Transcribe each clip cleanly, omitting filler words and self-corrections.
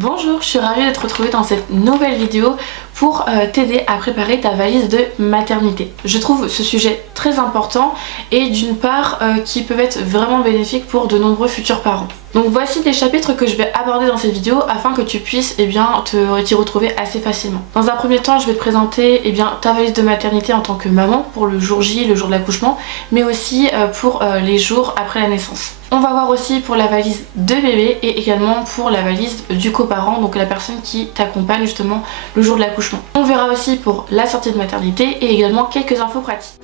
Bonjour, je suis ravie de te retrouver dans cette nouvelle vidéo pour t'aider à préparer ta valise de maternité. Je trouve ce sujet très important et d'une part qui peuvent être vraiment bénéfiques pour de nombreux futurs parents. Donc voici les chapitres que je vais aborder dans cette vidéo afin que tu puisses t'y retrouver assez facilement. Dans un premier temps, je vais te présenter ta valise de maternité en tant que maman pour le jour J, le jour de l'accouchement, mais aussi pour les jours après la naissance. On va voir aussi pour la valise de bébé et également pour la valise du coparent, donc la personne qui t'accompagne justement le jour de l'accouchement. On verra aussi pour la sortie de maternité et également quelques infos pratiques.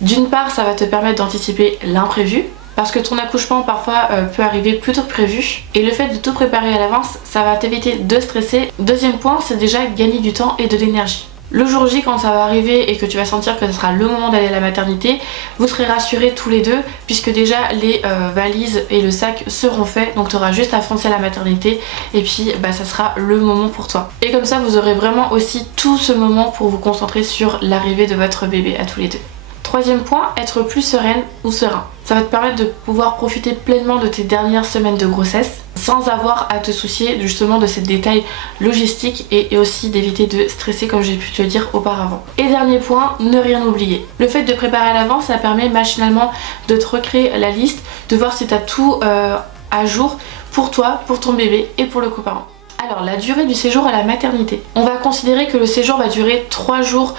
D'une part, ça va te permettre d'anticiper l'imprévu, parce que ton accouchement parfois peut arriver plus tôt que prévu, et le fait de tout préparer à l'avance, ça va t'éviter de stresser. Deuxième point, c'est déjà gagner du temps et de l'énergie. Le jour J, quand ça va arriver et que tu vas sentir que ce sera le moment d'aller à la maternité, vous serez rassurés tous les deux puisque déjà les valises et le sac seront faits, donc tu auras juste à foncer à la maternité et puis ça sera le moment pour toi. Et comme ça vous aurez vraiment aussi tout ce moment pour vous concentrer sur l'arrivée de votre bébé à tous les deux. Troisième point, être plus sereine ou serein. Ça va te permettre de pouvoir profiter pleinement de tes dernières semaines de grossesse sans avoir à te soucier justement de ces détails logistiques et aussi d'éviter de stresser comme j'ai pu te le dire auparavant. Et dernier point, ne rien oublier. Le fait de préparer à l'avance, ça permet machinalement de te recréer la liste, de voir si tu as tout à jour pour toi, pour ton bébé et pour le coparent. Alors la durée du séjour à la maternité. On va considérer que le séjour va durer 3 jours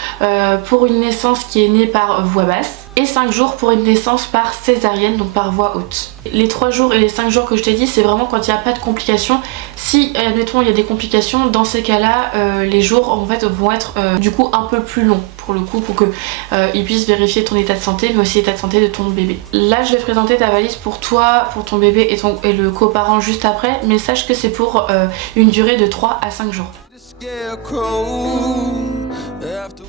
pour une naissance qui est née par voie basse et 5 jours pour une naissance par césarienne, donc par voie haute. Les 3 jours et les 5 jours que je t'ai dit, c'est vraiment quand il n'y a pas de complications. Si admettons il y a des complications, dans ces cas-là, les jours en fait vont être du coup un peu plus longs pour le coup, pour que ils puissent vérifier ton état de santé mais aussi l'état de santé de ton bébé. Là je vais te présenter ta valise pour toi, pour ton bébé et le coparent juste après, mais sache que c'est pour une durée de 3 à 5 jours.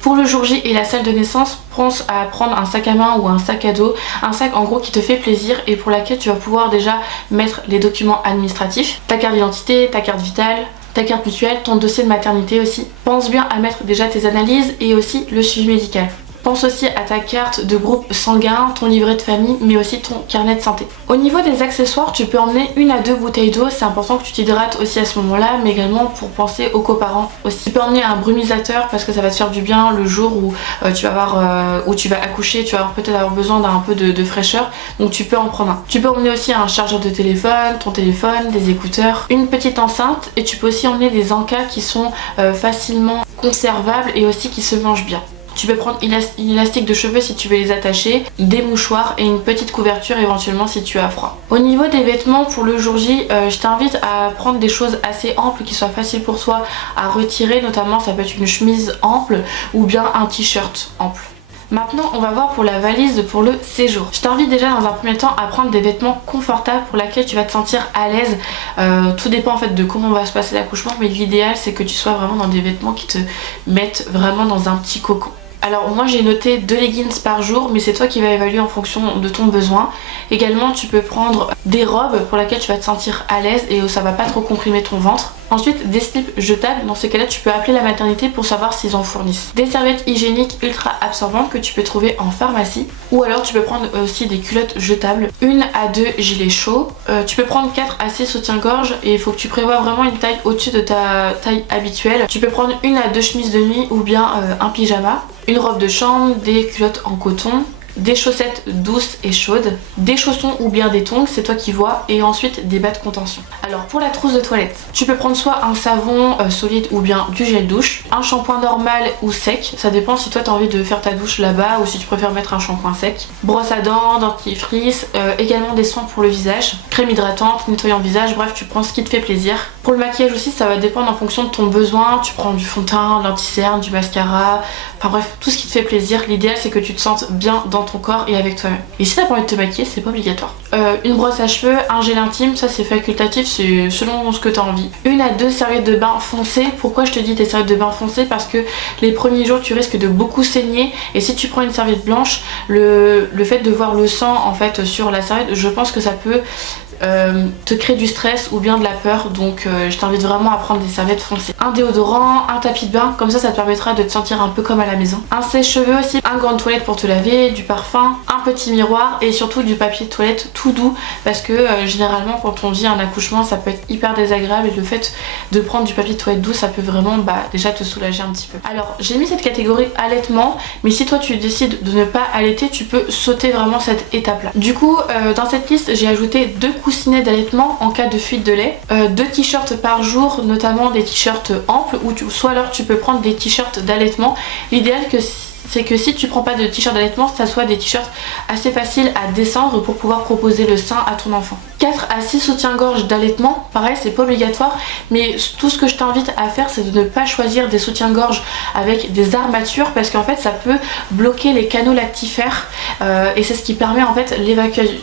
Pour le jour J et la salle de naissance, pense à prendre un sac à main ou un sac à dos, un sac en gros qui te fait plaisir et pour laquelle tu vas pouvoir déjà mettre les documents administratifs, ta carte d'identité, ta carte vitale, ta carte mutuelle, ton dossier de maternité aussi. Pense bien à mettre déjà tes analyses et aussi le suivi médical. Pense aussi à ta carte de groupe sanguin, ton livret de famille, mais aussi ton carnet de santé. Au niveau des accessoires, tu peux emmener 1 à 2 bouteilles d'eau, c'est important que tu t'hydrates aussi à ce moment-là, mais également pour penser aux coparents aussi. Tu peux emmener un brumisateur parce que ça va te faire du bien le jour où tu vas accoucher, tu vas peut-être avoir besoin d'un peu de fraîcheur, donc tu peux en prendre un. Tu peux emmener aussi un chargeur de téléphone, ton téléphone, des écouteurs, une petite enceinte et tu peux aussi emmener des encas qui sont facilement conservables et aussi qui se mangent bien. Tu peux prendre une élastique de cheveux si tu veux les attacher, des mouchoirs et une petite couverture éventuellement si tu as froid. Au niveau des vêtements pour le jour J, je t'invite à prendre des choses assez amples qui soient faciles pour toi à retirer, notamment ça peut être une chemise ample ou bien un t-shirt ample. Maintenant on va voir pour la valise pour le séjour. Je t'invite déjà dans un premier temps à prendre des vêtements confortables pour lesquels tu vas te sentir à l'aise. Tout dépend en fait de comment va se passer l'accouchement, mais l'idéal c'est que tu sois vraiment dans des vêtements qui te mettent vraiment dans un petit cocon. Alors moi j'ai noté 2 leggings par jour, mais c'est toi qui vas évaluer en fonction de ton besoin. Également tu peux prendre des robes pour lesquelles tu vas te sentir à l'aise et où ça va pas trop comprimer ton ventre. Ensuite des slips jetables, dans ces cas là tu peux appeler la maternité pour savoir s'ils en fournissent. Des serviettes hygiéniques ultra absorbantes que tu peux trouver en pharmacie. Ou alors tu peux prendre aussi des culottes jetables, 1 à 2 gilets chauds. Tu peux prendre 4 à 6 soutiens-gorge et il faut que tu prévois vraiment une taille au-dessus de ta taille habituelle. Tu peux prendre 1 à 2 chemises de nuit ou bien un pyjama. Une robe de chambre, des culottes en coton, des chaussettes douces et chaudes, des chaussons ou bien des tongs, c'est toi qui vois, et ensuite des bas de contention. Alors pour la trousse de toilette, tu peux prendre soit un savon solide ou bien du gel douche, un shampoing normal ou sec, ça dépend si toi tu as envie de faire ta douche là-bas ou si tu préfères mettre un shampoing sec, brosse à dents, dentifrice, également des soins pour le visage, crème hydratante, nettoyant visage, bref tu prends ce qui te fait plaisir. Pour le maquillage aussi ça va dépendre en fonction de ton besoin, tu prends du fond de teint, de l'anti-cerne, du mascara, enfin bref tout ce qui te fait plaisir. L'idéal c'est que tu te sentes bien dans ton corps et avec toi-même. Et si t'as pas envie de te maquiller, c'est pas obligatoire. Une brosse à cheveux, un gel intime, ça c'est facultatif, c'est selon ce que t'as envie. 1 à 2 serviettes de bain foncées. Pourquoi je te dis des serviettes de bain foncées? Parce que les premiers jours tu risques de beaucoup saigner et si tu prends une serviette blanche, le fait de voir le sang en fait sur la serviette, je pense que ça peut te créer du stress ou bien de la peur, donc je t'invite vraiment à prendre des serviettes foncées. Un déodorant, un tapis de bain, comme ça te permettra de te sentir un peu comme à la maison. Un sèche-cheveux aussi, un gant de toilette pour te laver, du parfum, un petit miroir et surtout du papier de toilette tout doux parce que généralement quand on vit un accouchement ça peut être hyper désagréable et le fait de prendre du papier de toilette doux ça peut vraiment déjà te soulager un petit peu. Alors j'ai mis cette catégorie allaitement, mais si toi tu décides de ne pas allaiter, tu peux sauter vraiment cette étape là. Du coup dans cette liste j'ai ajouté 2 coussinets d'allaitement en cas de fuite de lait, 2 t-shirts par jour, notamment des t-shirts amples ou soit alors tu peux prendre des t-shirts d'allaitement. L'idéal c'est que si tu prends pas de t-shirt d'allaitement, ça soit des t-shirts assez faciles à descendre pour pouvoir proposer le sein à ton enfant. 4 à 6 soutiens-gorge d'allaitement, pareil c'est pas obligatoire, mais tout ce que je t'invite à faire c'est de ne pas choisir des soutiens-gorge avec des armatures parce qu'en fait ça peut bloquer les canaux lactifères et c'est ce qui permet en fait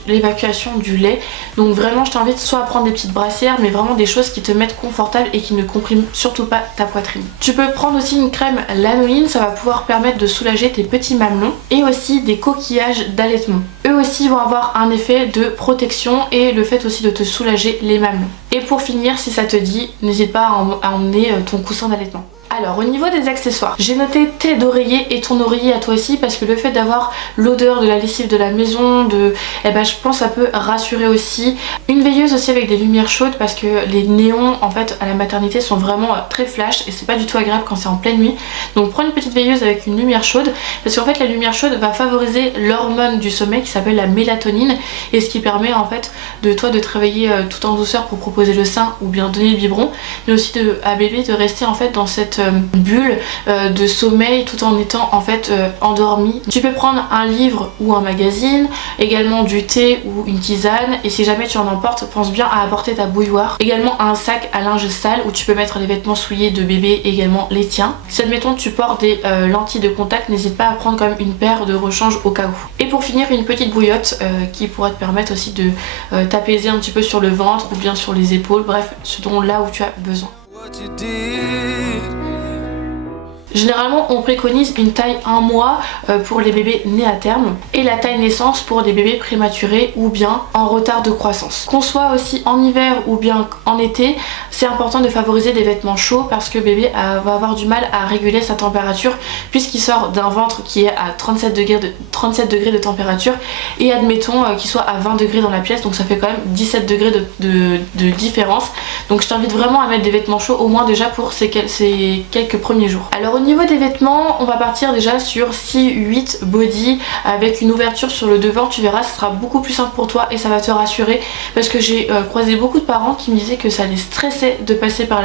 l'évacuation du lait. Donc vraiment je t'invite soit à prendre des petites brassières mais vraiment des choses qui te mettent confortable et qui ne compriment surtout pas ta poitrine. Tu peux prendre aussi une crème lanolin, ça va pouvoir permettre de soulager tes petits mamelons et aussi des coquillages d'allaitement. Eux aussi vont avoir un effet de protection et le fait aussi de te soulager les mamelons. Et pour finir, si ça te dit, n'hésite pas à emmener ton coussin d'allaitement. Alors au niveau des accessoires, j'ai noté tes d'oreiller et ton oreiller à toi aussi parce que le fait d'avoir l'odeur de la lessive de la maison, je pense que ça peut rassurer aussi. Une veilleuse aussi avec des lumières chaudes parce que les néons en fait à la maternité sont vraiment très flash et c'est pas du tout agréable quand c'est en pleine nuit. Donc prends une petite veilleuse avec une lumière chaude parce qu'en fait la lumière chaude va favoriser l'hormone du sommeil qui s'appelle la mélatonine et ce qui permet en fait de toi de te réveiller tout en douceur pour proposer le sein ou bien donner le biberon, mais aussi à bébé de rester en fait dans cette bulle de sommeil tout en étant en fait endormi. Tu peux prendre un livre ou un magazine, également du thé ou une tisane et si jamais tu en emportes, pense bien à apporter ta bouilloire. Également un sac à linge sale où tu peux mettre les vêtements souillés de bébé et également les tiens. Si admettons tu portes des lentilles de contact, n'hésite pas à prendre quand même une paire de rechange au cas où. Et pour finir une petite bouillotte qui pourra te permettre aussi de t'apaiser un petit peu sur le ventre ou bien sur les épaules, bref ce dont là où tu as besoin. Généralement on préconise une taille 1 mois pour les bébés nés à terme et la taille naissance pour des bébés prématurés ou bien en retard de croissance. Qu'on soit aussi en hiver ou bien en été, c'est important de favoriser des vêtements chauds parce que bébé va avoir du mal à réguler sa température puisqu'il sort d'un ventre qui est à 37 degrés de température et admettons qu'il soit à 20 degrés dans la pièce, donc ça fait quand même 17 degrés de différence. Donc je t'invite vraiment à mettre des vêtements chauds au moins déjà pour ces quelques premiers jours. Alors au niveau des vêtements, on va partir déjà sur 6-8 body avec une ouverture sur le devant. Tu verras, ce sera beaucoup plus simple pour toi et ça va te rassurer parce que j'ai croisé beaucoup de parents qui me disaient que ça les stressait de passer par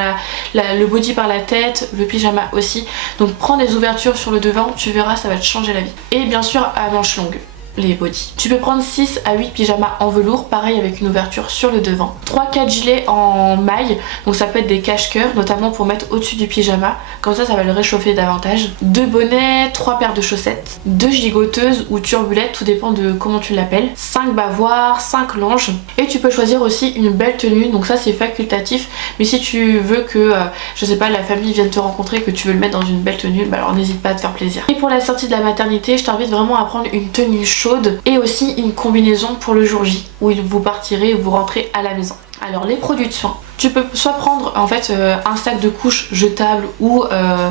le body par la tête, le pyjama aussi. Donc prends des ouvertures sur le devant, tu verras, ça va te changer la vie. Et bien sûr à manches longues. Les body. Tu peux prendre 6 à 8 pyjamas en velours, pareil avec une ouverture sur le devant. 3-4 gilets en maille, donc ça peut être des cache-cœurs, notamment pour mettre au-dessus du pyjama, comme ça va le réchauffer davantage. 2 bonnets, 3 paires de chaussettes, 2 gigoteuses ou turbulettes, tout dépend de comment tu l'appelles, 5 bavoirs, 5 longes, et tu peux choisir aussi une belle tenue, donc ça c'est facultatif, mais si tu veux que, je sais pas, la famille vienne te rencontrer, que tu veux le mettre dans une belle tenue, bah alors n'hésite pas à te faire plaisir. Et pour la sortie de la maternité, je t'invite vraiment à prendre une tenue chaude et aussi une combinaison pour le jour J où vous partirez et vous rentrez à la maison. Alors les produits de soins, tu peux soit prendre en fait un sac de couche jetable ou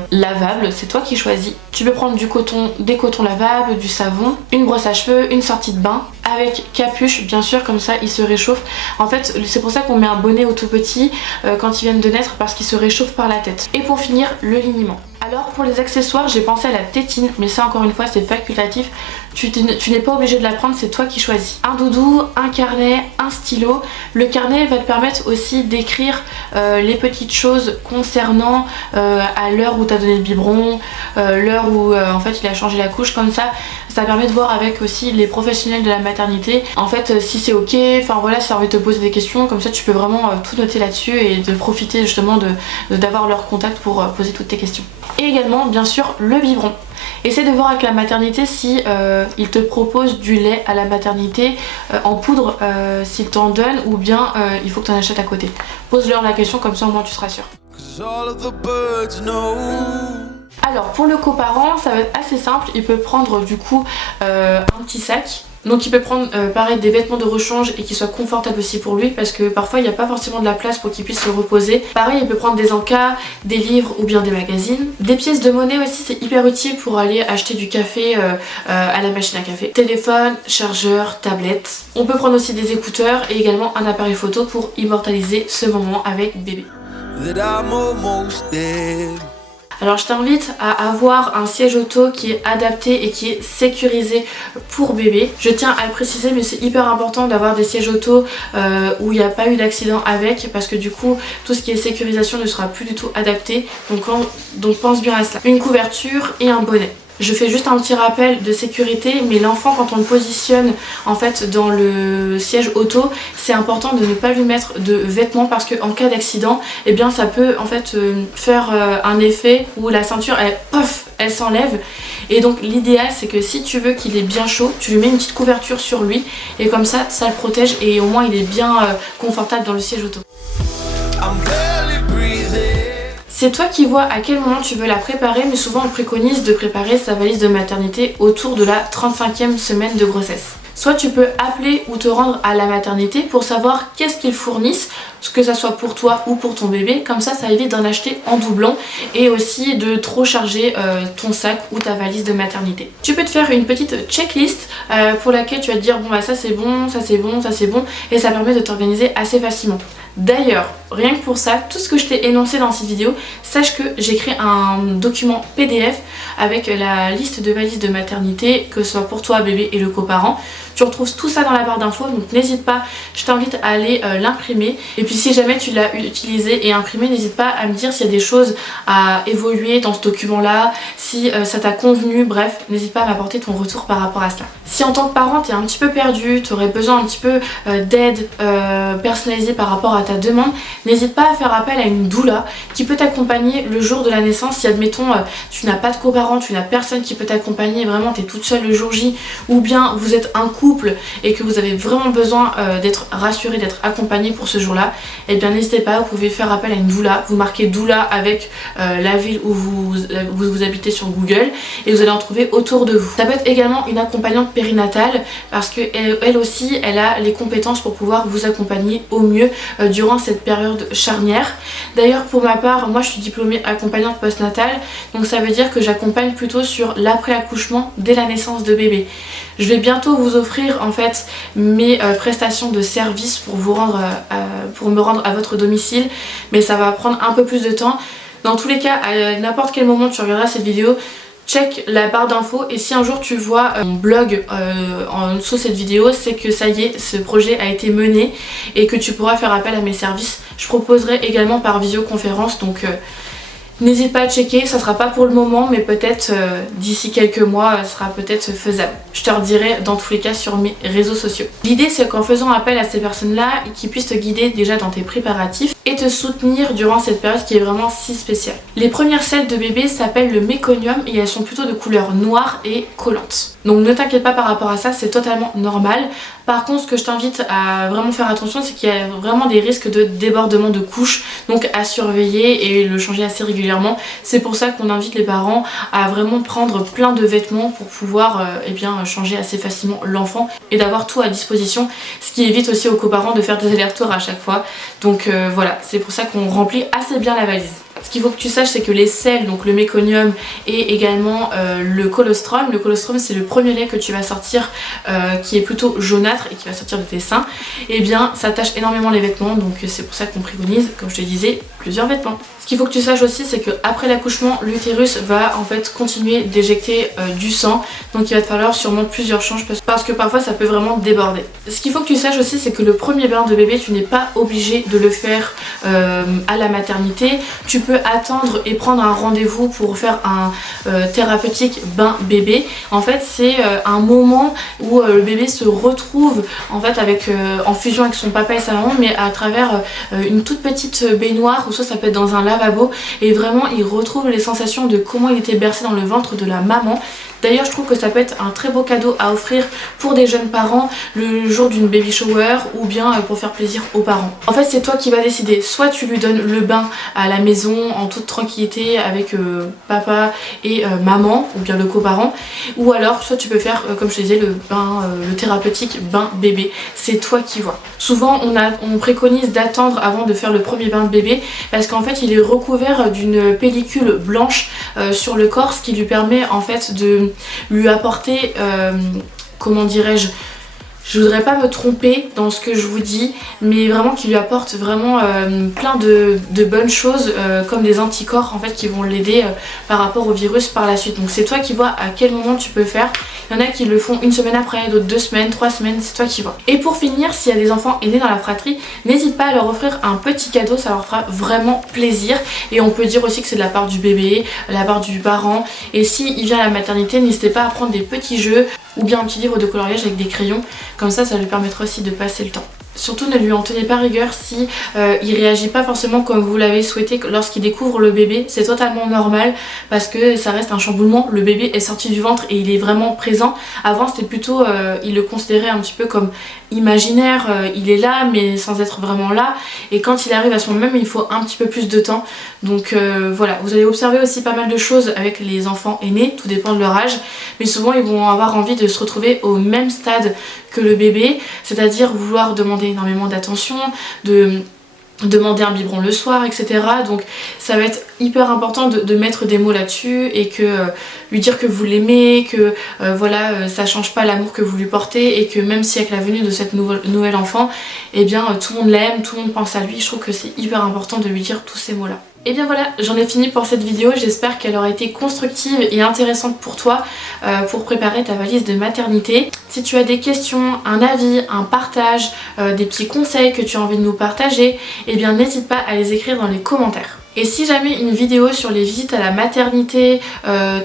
lavable, c'est toi qui choisis. Tu peux prendre du coton, des cotons lavables, du savon, une brosse à cheveux, une sortie de bain avec capuche bien sûr, comme ça il se réchauffe. En fait c'est pour ça qu'on met un bonnet au tout petit quand ils viennent de naître parce qu'il se réchauffe par la tête. Et pour finir le liniment. Alors pour les accessoires j'ai pensé à la tétine, mais ça encore une fois c'est facultatif, tu n'es pas obligé de la prendre, c'est toi qui choisis. Un doudou, un carnet, un stylo. Le carnet va te permettre aussi d'écrire les petites choses concernant à l'heure où tu as donné le biberon, l'heure où en fait il a changé la couche, comme ça permet de voir avec aussi les professionnels de la maternité en fait si c'est ok, enfin voilà, si tu as envie de te poser des questions, comme ça tu peux vraiment tout noter là-dessus et de profiter justement d'avoir leur contact pour poser toutes tes questions. Et également bien sûr le biberon. Essaie de voir avec la maternité si ils te proposent du lait à la maternité en poudre s'ils t'en donnent ou bien il faut que tu en achètes à côté. Pose-leur la question, comme ça au moins tu seras sûr. Alors pour le coparent ça va être assez simple, il peut prendre du coup un petit sac Donc il peut prendre pareil des vêtements de rechange et qui soient confortables aussi pour lui, parce que parfois il n'y a pas forcément de la place pour qu'il puisse se reposer. Pareil, il peut prendre des encas, des livres ou bien des magazines. Des pièces de monnaie aussi, c'est hyper utile pour aller acheter du café à la machine à café. Téléphone, chargeur, tablette. On peut prendre aussi des écouteurs et également un appareil photo pour immortaliser ce moment avec bébé. Alors je t'invite à avoir un siège auto qui est adapté et qui est sécurisé pour bébé. Je tiens à le préciser, mais c'est hyper important d'avoir des sièges auto où il n'y a pas eu d'accident avec, parce que du coup tout ce qui est sécurisation ne sera plus du tout adapté. Donc pense bien à cela. Une couverture et un bonnet. Je fais juste un petit rappel de sécurité, mais l'enfant, quand on le positionne en fait dans le siège auto, c'est important de ne pas lui mettre de vêtements, parce qu'en cas d'accident, eh bien ça peut en fait faire un effet où la ceinture elle s'enlève. Et donc l'idéal, c'est que si tu veux qu'il est bien chaud, tu lui mets une petite couverture sur lui et comme ça le protège et au moins il est bien confortable dans le siège auto. C'est toi qui vois à quel moment tu veux la préparer, mais souvent on préconise de préparer sa valise de maternité autour de la 35e semaine de grossesse. Soit tu peux appeler ou te rendre à la maternité pour savoir qu'est-ce qu'ils fournissent, que ça soit pour toi ou pour ton bébé, comme ça évite d'en acheter en doublon et aussi de trop charger ton sac ou ta valise de maternité. Tu peux te faire une petite checklist pour laquelle tu vas te dire bon bah ça c'est bon, ça c'est bon, ça c'est bon, et ça permet de t'organiser assez facilement. D'ailleurs, rien que pour ça, tout ce que je t'ai énoncé dans cette vidéo, sache que j'ai créé un document PDF avec la liste de valises de maternité, que ce soit pour toi, bébé et le coparent. Tu retrouves tout ça dans la barre d'infos, donc n'hésite pas, je t'invite à aller l'imprimer. Et puis si jamais tu l'as utilisé et imprimé, n'hésite pas à me dire s'il y a des choses à évoluer dans ce document là, si ça t'a convenu, bref, n'hésite pas à m'apporter ton retour par rapport à cela. Si en tant que parent tu es un petit peu perdu, tu aurais besoin un petit peu d'aide personnalisée par rapport à ta demande, n'hésite pas à faire appel à une doula qui peut t'accompagner le jour de la naissance. Si admettons tu n'as pas de coparent, tu n'as personne qui peut t'accompagner, vraiment tu es toute seule le jour J, ou bien vous êtes un couple et que vous avez vraiment besoin d'être rassuré, d'être accompagné pour ce jour-là, et bien n'hésitez pas, vous pouvez faire appel à une doula. Vous marquez doula avec la ville où vous habitez sur Google et vous allez en trouver autour de vous. Ça peut être également une accompagnante périnatale, parce que elle aussi elle a les compétences pour pouvoir vous accompagner au mieux durant cette période charnière. D'ailleurs pour ma part, moi je suis diplômée accompagnante postnatale, donc ça veut dire que j'accompagne plutôt sur l'après-accouchement dès la naissance de bébé. Je vais bientôt vous offrir en fait mes prestations de service pour me rendre à votre domicile, mais ça va prendre un peu plus de temps. Dans tous les cas, à n'importe quel moment tu regarderas cette vidéo, check la barre d'infos, et si un jour tu vois mon blog en dessous de cette vidéo, c'est que ça y est, ce projet a été mené et que tu pourras faire appel à mes services. Je proposerai également par visioconférence, donc n'hésite pas à checker, ça sera pas pour le moment, mais peut-être d'ici quelques mois, ça sera peut-être faisable. Je te redirai dans tous les cas sur mes réseaux sociaux. L'idée c'est qu'en faisant appel à ces personnes-là, qu'ils puissent te guider déjà dans tes préparatifs et te soutenir durant cette période qui est vraiment si spéciale. Les premières selles de bébé s'appellent le méconium et elles sont plutôt de couleur noire et collante. Donc ne t'inquiète pas par rapport à ça, c'est totalement normal. Par contre, ce que je t'invite à vraiment faire attention, c'est qu'il y a vraiment des risques de débordement de couches, donc à surveiller et le changer assez régulièrement. C'est pour ça qu'on invite les parents à vraiment prendre plein de vêtements pour pouvoir changer assez facilement l'enfant et d'avoir tout à disposition, ce qui évite aussi aux coparents de faire des allers-retours à chaque fois. Donc voilà, c'est pour ça qu'on remplit assez bien la valise. Ce qu'il faut que tu saches, c'est que les sels, donc le méconium et également le colostrum c'est le premier lait que tu vas sortir qui est plutôt jaunâtre et qui va sortir de tes seins, et bien ça tâche énormément les vêtements, donc c'est pour ça qu'on préconise, comme je te disais, plusieurs vêtements. Ce qu'il faut que tu saches aussi, c'est qu'après l'accouchement, l'utérus va en fait continuer d'éjecter du sang, donc il va te falloir sûrement plusieurs changes parce que parfois ça peut vraiment déborder. Ce qu'il faut que tu saches aussi, c'est que le premier bain de bébé, tu n'es pas obligé de le faire à la maternité. Tu peux attendre et prendre un rendez-vous pour faire un thérapeutique bain bébé. En fait c'est un moment où le bébé se retrouve en fait en fusion avec son papa et sa maman, mais à travers une toute petite baignoire, ou soit ça peut être dans un lavabo, et vraiment il retrouve les sensations de comment il était bercé dans le ventre de la maman. D'ailleurs je trouve que ça peut être un très beau cadeau à offrir pour des jeunes parents le jour d'une baby shower ou bien pour faire plaisir aux parents. En fait c'est toi qui vas décider, soit tu lui donnes le bain à la maison en toute tranquillité avec papa et maman ou bien le coparent, ou alors soit tu peux faire comme je te disais le bain, le thérapeutique bain bébé, c'est toi qui vois. Souvent on préconise d'attendre avant de faire le premier bain de bébé parce qu'en fait il est recouvert d'une pellicule blanche sur le corps, ce qui lui permet en fait de lui apporter, comment dirais-je, je voudrais pas me tromper dans ce que je vous dis, mais vraiment qui lui apporte vraiment plein de bonnes choses comme des anticorps en fait qui vont l'aider par rapport au virus par la suite. Donc c'est toi qui vois à quel moment tu peux faire. Il y en a qui le font une semaine après, d'autres 2 semaines, 3 semaines, c'est toi qui vois. Et pour finir, s'il y a des enfants aînés dans la fratrie, n'hésite pas à leur offrir un petit cadeau, ça leur fera vraiment plaisir. Et on peut dire aussi que c'est de la part du bébé, de la part du parent. Et s'il vient à la maternité, n'hésitez pas à prendre des petits jeux ou bien un petit livre de coloriage avec des crayons, comme ça lui permettra aussi de passer le temps. Surtout ne lui en tenez pas rigueur si il réagit pas forcément comme vous l'avez souhaité lorsqu'il découvre le bébé, c'est totalement normal parce que ça reste un chamboulement, le bébé est sorti du ventre et il est vraiment présent. Avant c'était plutôt, il le considérait un petit peu comme imaginaire, il est là mais sans être vraiment là, et quand il arrive à ce moment même il faut un petit peu plus de temps. Donc voilà, vous allez observer aussi pas mal de choses avec les enfants aînés, tout dépend de leur âge, mais souvent ils vont avoir envie de se retrouver au même stade que le bébé, c'est-à-dire vouloir demander énormément d'attention, de demander un biberon le soir, etc. Donc ça va être hyper important de mettre des mots là-dessus et que lui dire que vous l'aimez, que voilà, ça change pas l'amour que vous lui portez, et que même si avec la venue de cette nouvelle enfant, eh bien tout le monde l'aime, tout le monde pense à lui. Je trouve que c'est hyper important de lui dire tous ces mots-là. Et bien voilà, j'en ai fini pour cette vidéo, j'espère qu'elle aura été constructive et intéressante pour toi pour préparer ta valise de maternité. Si tu as des questions, un avis, un partage, des petits conseils que tu as envie de nous partager, eh bien n'hésite pas à les écrire dans les commentaires. Et si jamais une vidéo sur les visites à la maternité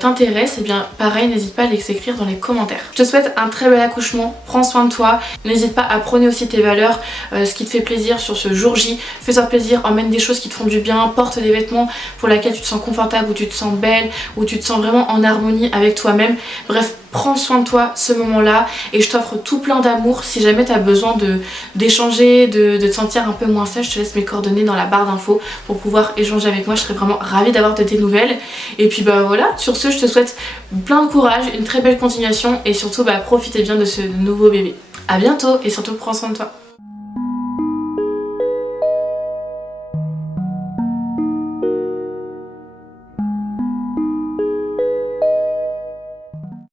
t'intéresse, eh bien pareil, n'hésite pas à les écrire dans les commentaires. Je te souhaite un très bel accouchement, prends soin de toi, n'hésite pas à prôner aussi tes valeurs, ce qui te fait plaisir sur ce jour J, fais-toi plaisir, emmène des choses qui te font du bien, porte des vêtements pour lesquels tu te sens confortable, où tu te sens belle, où tu te sens vraiment en harmonie avec toi-même. Bref, prends soin de toi ce moment-là et je t'offre tout plein d'amour. Si jamais tu as besoin d'échanger, de te sentir un peu moins seule, je te laisse mes coordonnées dans la barre d'infos pour pouvoir échanger avec moi. Je serais vraiment ravie d'avoir de tes nouvelles. Et puis bah voilà, sur ce je te souhaite plein de courage, une très belle continuation et surtout bah profitez bien de ce nouveau bébé. À bientôt et surtout prends soin de toi.